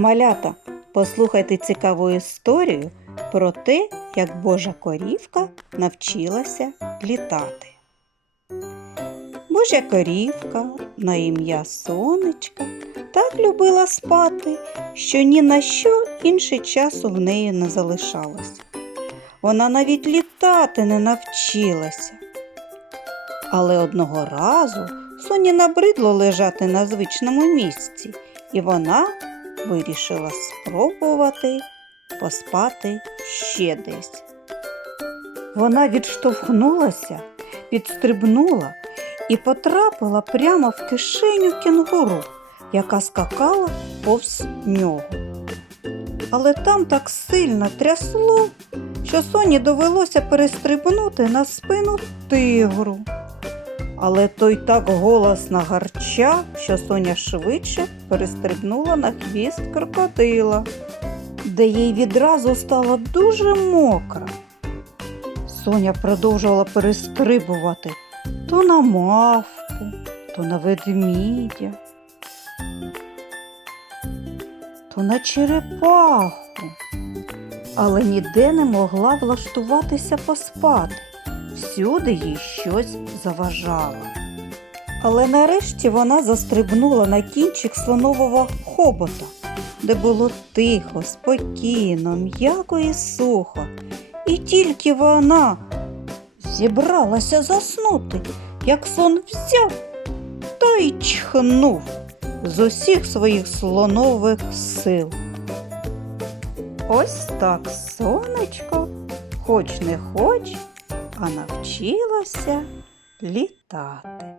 Малята, послухайте цікаву історію про те, як Божа корівка навчилася літати. Божа корівка на ім'я Сонечка так любила спати, що ні на що інше часу в неї не залишалося. Вона навіть літати не навчилася. Але одного разу Соні набридло лежати на звичному місці, і вона вирішила спробувати поспати ще десь. Вона відштовхнулася, підстрибнула і потрапила прямо в кишеню кенгуру, яка скакала повз нього. Але там так сильно трясло, що Соні довелося перестрибнути на спину тигру. Але той так голосно гарчав, що Соня швидше перестрибнула на хвіст крокодила, де їй відразу стало дуже мокро. Соня продовжувала перестрибувати то на мавпу, то на ведмідя, то на черепаху, але ніде не могла влаштуватися поспати. Всюди їй щось заважало. Але нарешті вона застрибнула на кінчик слонового хобота, де було тихо, спокійно, м'яко і сухо. І тільки вона зібралася заснути, як сон взяв та й чхнув з усіх своїх слонових сил. Ось так сонечко, хоч не хоч, а навчилася літати.